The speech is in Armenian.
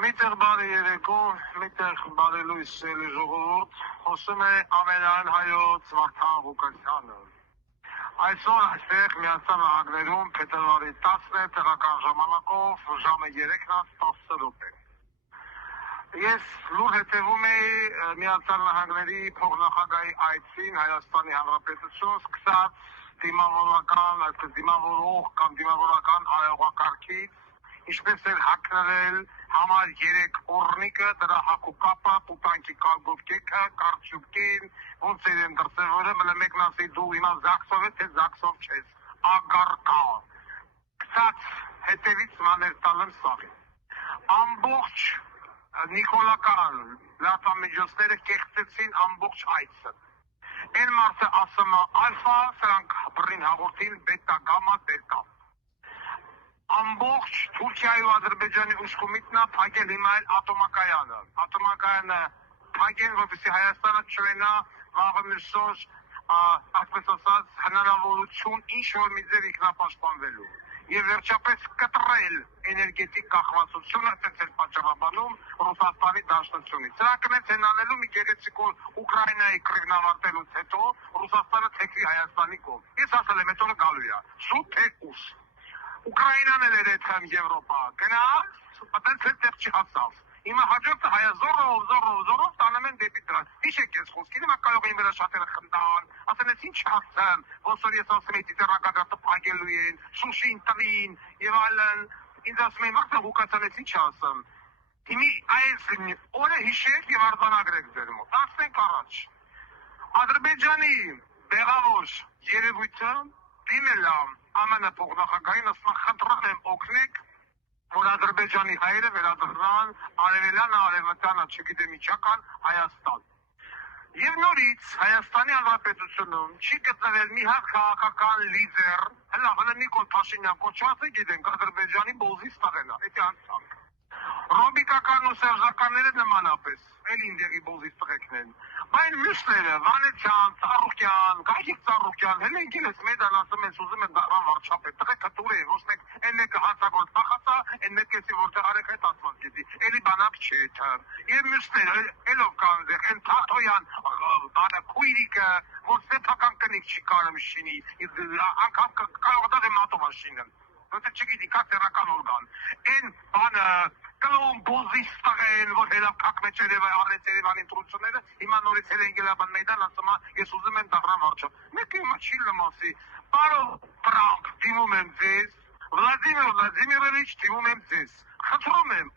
Միտեղ բարի երեկո, միտեղ բարի լույս էլի ժողովուրդ, խոսում է ամենայն հայոց Վարդան Ղուկասյանը։ Այսօր այստեղ Միացյալ Նահանգներում փետրվարի 10-ն է տեղական ժամանակով ժամը 3:10 րոպե։ Ես լուր հետևում էի Միացյալ Նահանգների փոխնախագահի այցին Հայաստանի Հանրապետություն սկսած դիմավորական, այսպես դիմավորող կամ դիմավորական արարողակարգից, ինչպես էր հագնել համար 3 օրնիկը, դրա հակուկապը, պուտանքի կալգոտկեքը, կարճուկին, ոնց էր են դրսևորը, մլը մեկն ասի դու հիմա զաքսով ես, թե զաքսով չես, ագարկա, կցած հետևից մաներ տալեմ սաղին։ Ամբողջ նիկոլական լրատվամիջոցները կեղծեցին ամբողջ այցը։ Այն մարդը ասում է ալֆա, սրանք բռին հաղորդին բետա, գամա, դելտա։ Ամբողջ Թուրքիայի ու Ադրբեջանի ուշքումիտնա փակել հիմա էլ ատոմակայանը։ Ատոմակայանը փակել, որպեսզի Հայաստանը չունենա վաղը մյուսօր, այսպես ասած, հնարավորություն ինչ-որ մի ձև ինքնապաշտպանվելու։ Եվ վերջապես կտրել էներգետիկ կախվածությունը, այդպես էլ պատճառաբանում Ռուսաստանի դաշնությունից։ Սրա կնեց են անելու մի գեղեցիկ Ուկրաինայի կռիվն ավարտելուց հետո Ռուսաստանը թեքվի Հայաստանի կողմ։ Ես ասել եմ, այդ օրը գալու է, շուտ թե ուշ։ Ուկրաինան էլ էր այդքան Եվրոպա գնաց, այդպես էլ տեղ չհասավ։ Հիմա հաջորդը հայը զորով տանում են դեպի դրան։ Հիշեք ես խոսքին, հիմա կարող էին վրա շատերը խնդան, ասեն ես ինչ ասեմ, ոնց որ ես ասում եի տիտերակադարտը փակելու են, Շուշին տվին եւ այլն, ինձ ասում էին մարդը Ղուկասյանից ինչ ասեմ։ Հիմի այս օրը հիշեք եւ արձանագրեք ձեր մոտ։ Ասենք առաջ։ Ադրբեջանի բեղավոր երևույթը դիմել է ԱՄՆ փոխնախագահին, ասում խնդրում եմ օգնեք, որ Ադրբեջանի հայերը վերադառնան արևելյանը, արևմտյանը, չգիտեմ ինչական Հայաստան։ Եվ նորից Հայաստանի Հանրապետությունում չի գտնվել մի հատ քաղաքական լիդեր, հլը Նիկոլ Փաշինյան կոչված է, գիտենք, Ադրբեջանի բոզի ստեղենա, էդի անցանք։ Ռոբիկական ու սերժականները նմանապես, էլ ինդեղի բոզի ստղեկն են։ Այն մյուսները, Վանեցյան, Ծառուկյան, Գագիկ Ծառուկյան, հենց ինքնից մեդան ասում են, ուզում են դառնալ վարչապետ, տղեկը տուր է, ոչ մեկ, այն մեկը հանցագործ նախացա, այն մեկը էսի որտեղ արեք այդ ասված գիտի, էլի բանակ չէ թե։ Եվ մյուսները, էլով կան դեղ, այն Թաթոյան, Քույրիկը, որ սեփական կնիկ չի կարում շինի, անգամ կարող է դե մատով շինեն։ Ոչ չգիտի, կա սերական օրգան։ Այն բանը կլոն բոզի ստղեն, որ հելավ կակ մեջ արեց Երևանի ընտրությունները, հիմա նորից հել են գելաբան մեյդան, ասում է, ես ուզում եմ դառնամ վարչապետ։ Մեկը հիմա չի լմասի, պարոն Տրամփ, դիմում եմ ձեզ, Վլադիմիր Վլադիմիրովիչ, դիմում եմ ձեզ, խնդրում եմ,